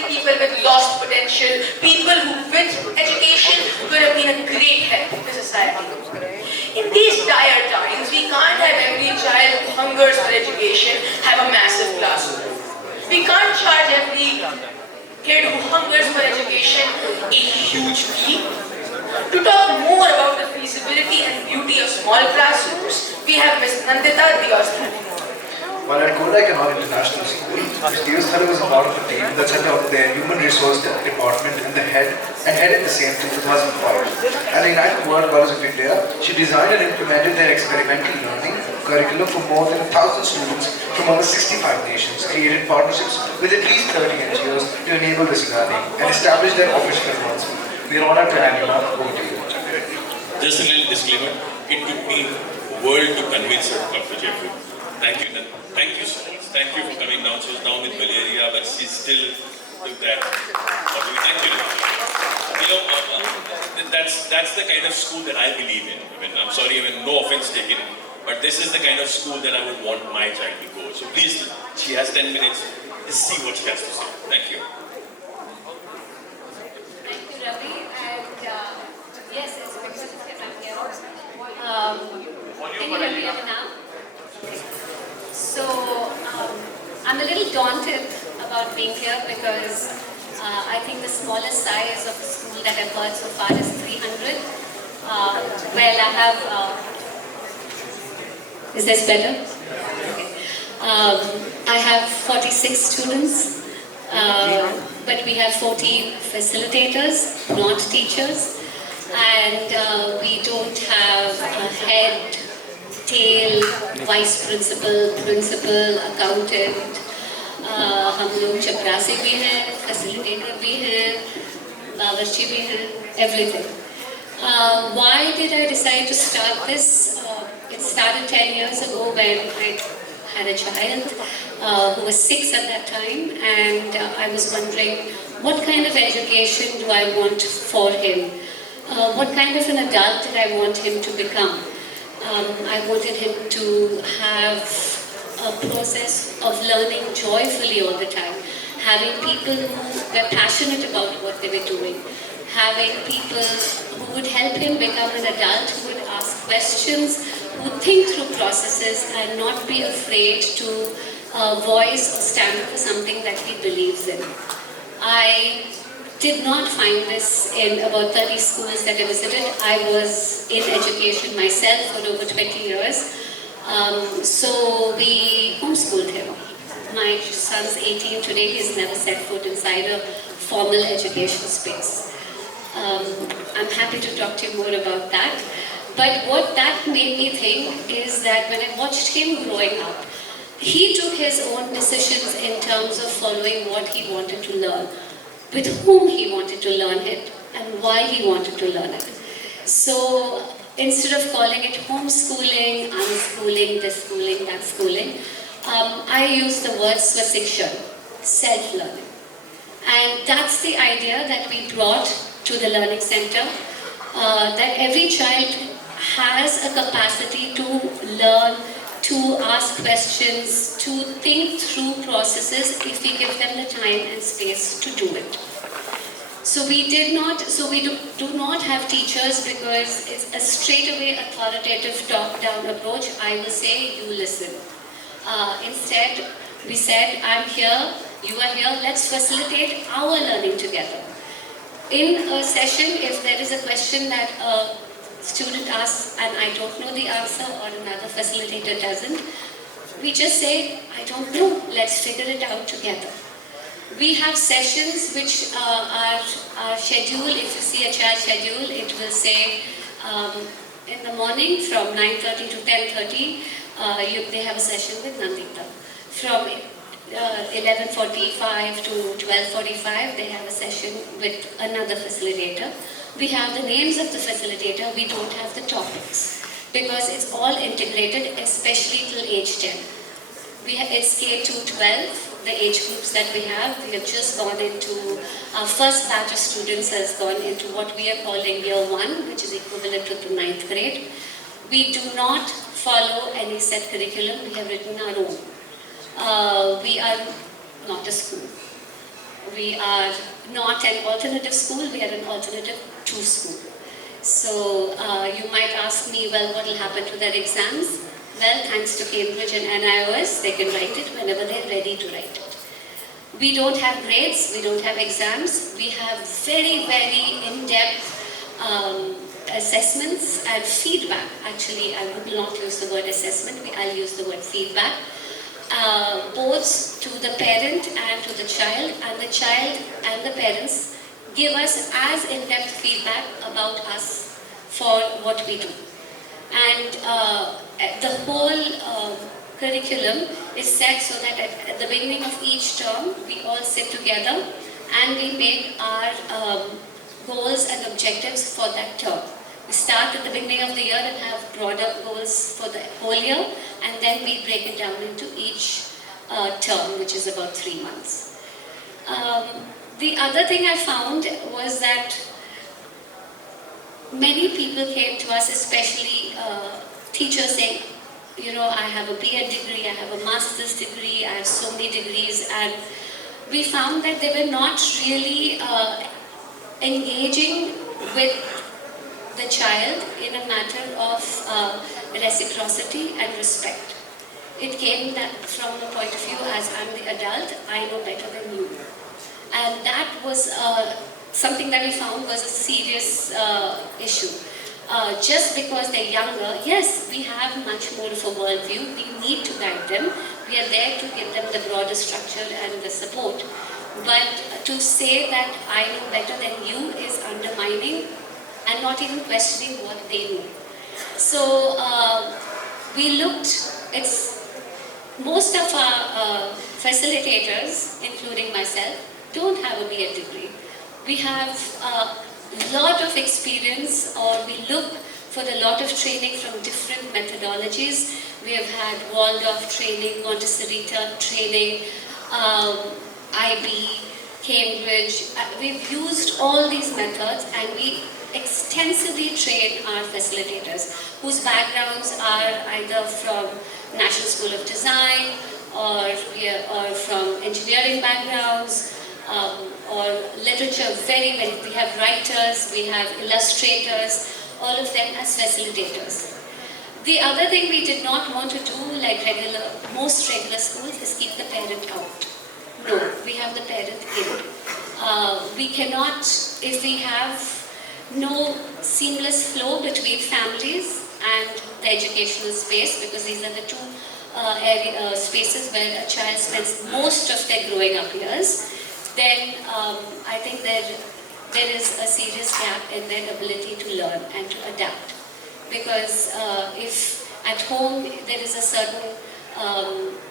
find people with lost potential, people who with education would have been a great help to society. In these dire times, we can't have every child who hungers for education have a massive classroom. We can't charge every kid who hungers for education a huge fee. To talk more about the feasibility and beauty of small classrooms, we have Ms. Nandita Deosthale. While at Kodaikanal International School, Ms. Deosthale was a part of a team that set up their human resource department and headed the same till 2005. At the United World College of India, she designed and implemented their experimental learning curriculum for more than 1,000 students from over 65 nations, created partnerships with at least 30 NGOs to enable this learning, and established their official announcement. We are honored to hand you now over to you. Just a little disclaimer, it took me a world to convince her to come to Jaipur. Thank you so much. Thank you for coming down. She was down with malaria, but she still took that. Thank you. You know, that's the kind of school that I believe in. I mean, I'm sorry, no offense taken, but this is the kind of school that I would want my child to go. So please, she has 10 minutes. Let's see what she has to say. Thank you. Thank you, Ravi. And yes, I'm here. Can you hear me now? So, I'm a little daunted about being here because I think the smallest size of the school that I've heard so far is 300. Well, I have... is this better? Okay. I have 46 students, but we have 40 facilitators, not teachers, and we don't have a head, tail, vice principal, principal, accountant. हम लोग चपरासी भी हैं, facilitator भी हैं, बावर्ची भी हैं, everything. Why did I decide to start this? It started 10 years ago when I had a child who was 6 at that time, and I was wondering what kind of education do I want for him? What kind of an adult did I want him to become? I wanted him to have a process of learning joyfully all the time, having people who were passionate about what they were doing, having people who would help him become an adult, who would ask questions, who would think through processes and not be afraid to voice or stand for something that he believes in. I did not find this in about 30 schools that I visited. I was in education myself for over 20 years. So we homeschooled him. My son's 18 today. He's never set foot inside a formal education space. I'm happy to talk to you more about that. But what that made me think is that when I watched him growing up, he took his own decisions in terms of following what he wanted to learn, with whom he wanted to learn it, and why he wanted to learn it. So instead of calling it homeschooling, unschooling, this schooling, that schooling, I use the word swasikshan, self-learning. And that's the idea that we brought to the Learning Center, that every child has a capacity to learn, to ask questions, to think through processes if we give them the time and space to do it. So we do not have teachers because it's a straightaway authoritative top-down approach. I will say, you listen. Instead, we said, I'm here, you are here, let's facilitate our learning together. In a session, if there is a question that a student asks and I don't know the answer or another facilitator doesn't, we just say, I don't know, let's figure it out together. We have sessions which are scheduled. If you see a child schedule, it will say in the morning from 9:30 to 10:30, they have a session with Nandita. From 11:45 to 12:45, they have a session with another facilitator. We have the names of the facilitator, we don't have the topics, because it's all integrated, especially till age 10. It's K to 12, the age groups that we have. We have just gone into, our first batch of students has gone into what we are calling year 1, which is equivalent to the 9th grade. We do not follow any set curriculum, we have written our own. We are not a school. We are not an alternative school, we are an alternative to school. So you might ask me, well, what will happen to their exams? Well, thanks to Cambridge and NIOS, they can write it whenever they're ready to write it. We don't have grades, we don't have exams, we have very, very in-depth assessments and feedback. Actually, I would not use the word assessment, I'll use the word feedback. Both to the parent and to the child and the parents give us as in-depth feedback about us for what we do. And the whole curriculum is set so that at the beginning of each term, we all sit together and we make our goals and objectives for that term. We start at the beginning of the year and have broader goals for the whole year, and then we break it down into each term, which is about 3 months. The other thing I found was that many people came to us, especially teachers, saying, you know, I have a BA degree, I have a master's degree, I have so many degrees, and we found that they were not really engaging with the child in a matter of reciprocity and respect. It came from the point of view as I'm the adult, I know better than you. And that was something that we found was a serious issue. Just because they're younger, yes, we have much more of a worldview, we need to guide them, we are there to give them the broader structure and the support. But to say that I know better than you is undermining and not even questioning what they know. So we looked, most of our facilitators, including myself, don't have a BA degree. We have a lot of experience, or we look for a lot of training from different methodologies. We have had Waldorf training, Montessori training, IB, Cambridge. We've used all these methods and we extensively train our facilitators whose backgrounds are either from National School of Design or from engineering backgrounds or literature. We have writers, we have illustrators, all of them as facilitators. The other thing we did not want to do, like most regular schools, is keep the parent out. No, we have the parent in. We cannot, if we have no seamless flow between families and the educational space, because these are the two spaces where a child spends most of their growing up years, then I think there is a serious gap in their ability to learn and to adapt. Because if at home there is a certain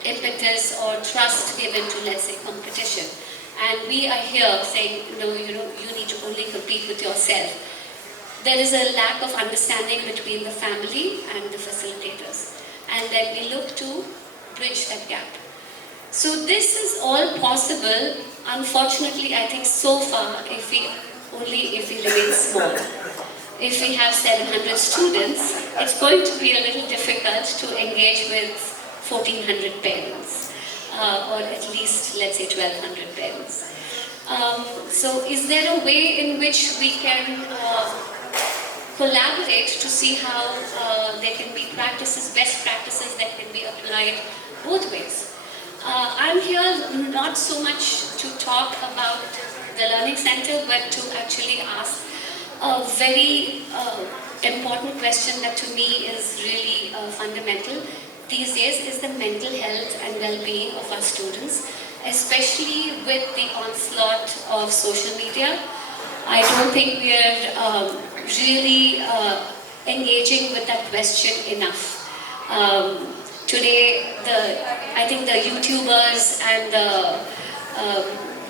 impetus or trust given to, let's say, competition, and we are here saying, no, you need to only compete with yourself, there is a lack of understanding between the family and the facilitators, and then we look to bridge that gap. So this is all possible, unfortunately, I think so far, if we remain small. If we have 700 students, it's going to be a little difficult to engage with 1,400 parents, or at least, let's say, 1,200 parents. So is there a way in which we can collaborate to see how there can be best practices that can be applied both ways? I'm here not so much to talk about the Learning Center, but to actually ask a very important question that to me is really fundamental these days, is the mental health and well-being of our students, especially with the onslaught of social media. I don't think we are really engaging with that question enough. Today, I think the YouTubers and the,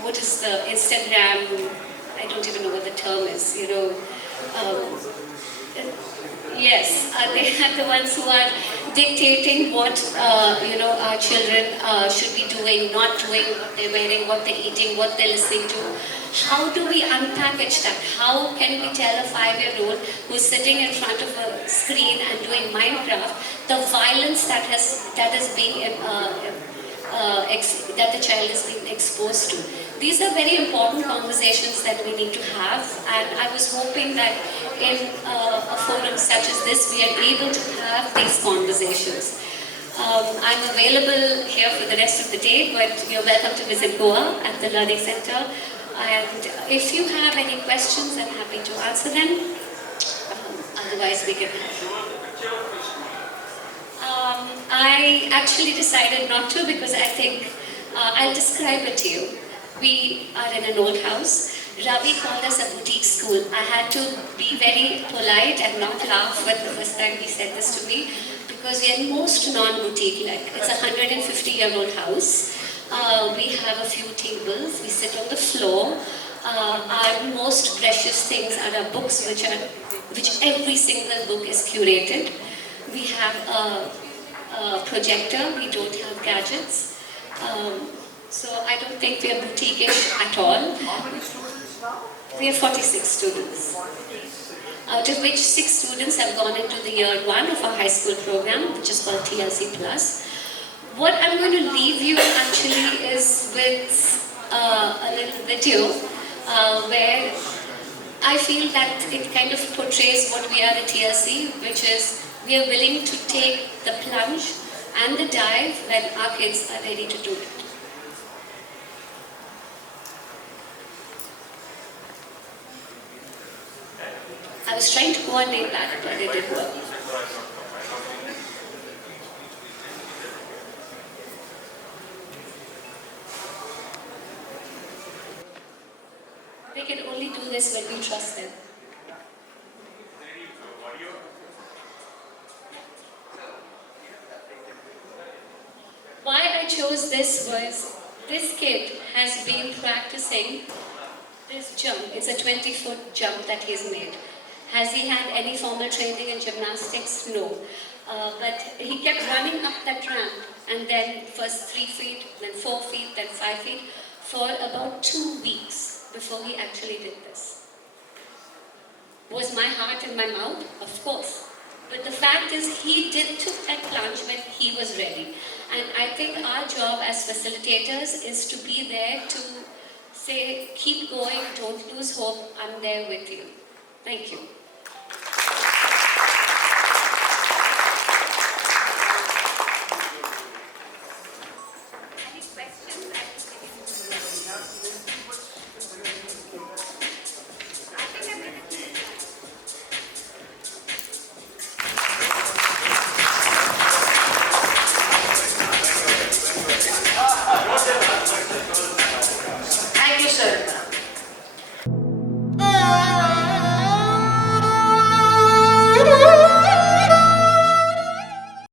what is the Instagram, I don't even know what the term is, yes, they are the ones who are dictating what, our children should be doing, not doing, what they're wearing, what they're eating, what they're listening to. How do we unpackage that? How can we tell a 5-year-old who's sitting in front of a screen and doing Minecraft the violence that the child is being exposed to? these are very important conversations that we need to have, and I was hoping that in a forum such as this, we are able to have these conversations. I'm available here for the rest of the day, but you're welcome to visit Goa at the Learning Center. And if you have any questions, I'm happy to answer them. Otherwise, we can I actually decided not to because I think I'll describe it to you. We are in an old house. Ravi called us a boutique school. I had to be very polite and not laugh when the first time he said this to me because we are most non-boutique like. It's a 150-year-old house. We have a few tables. We sit on the floor. Our most precious things are our books, which every single book is curated. We have a projector. We don't have gadgets. So I don't think we are boutique-ish at all. We have 46 students, out of which 6 students have gone into the year 1 of our high school program, which is called TLC+. What I'm going to leave you actually is with a little video where I feel that it kind of portrays what we are at TLC, which is we are willing to take the plunge and the dive when our kids are ready to do it. I was trying to coordinate that, but it didn't work. They can only do this when we trust them. Why I chose this was, this kid has been practicing this jump. It's a 20-foot jump that he's made. Has he had any formal training in gymnastics? No. But he kept running up that ramp and then first 3 feet, then 4 feet, then 5 feet for about 2 weeks before he actually did this. Was my heart in my mouth? Of course. But the fact is he took that plunge when he was ready. And I think our job as facilitators is to be there to say, keep going, don't lose hope, I'm there with you. Thank you.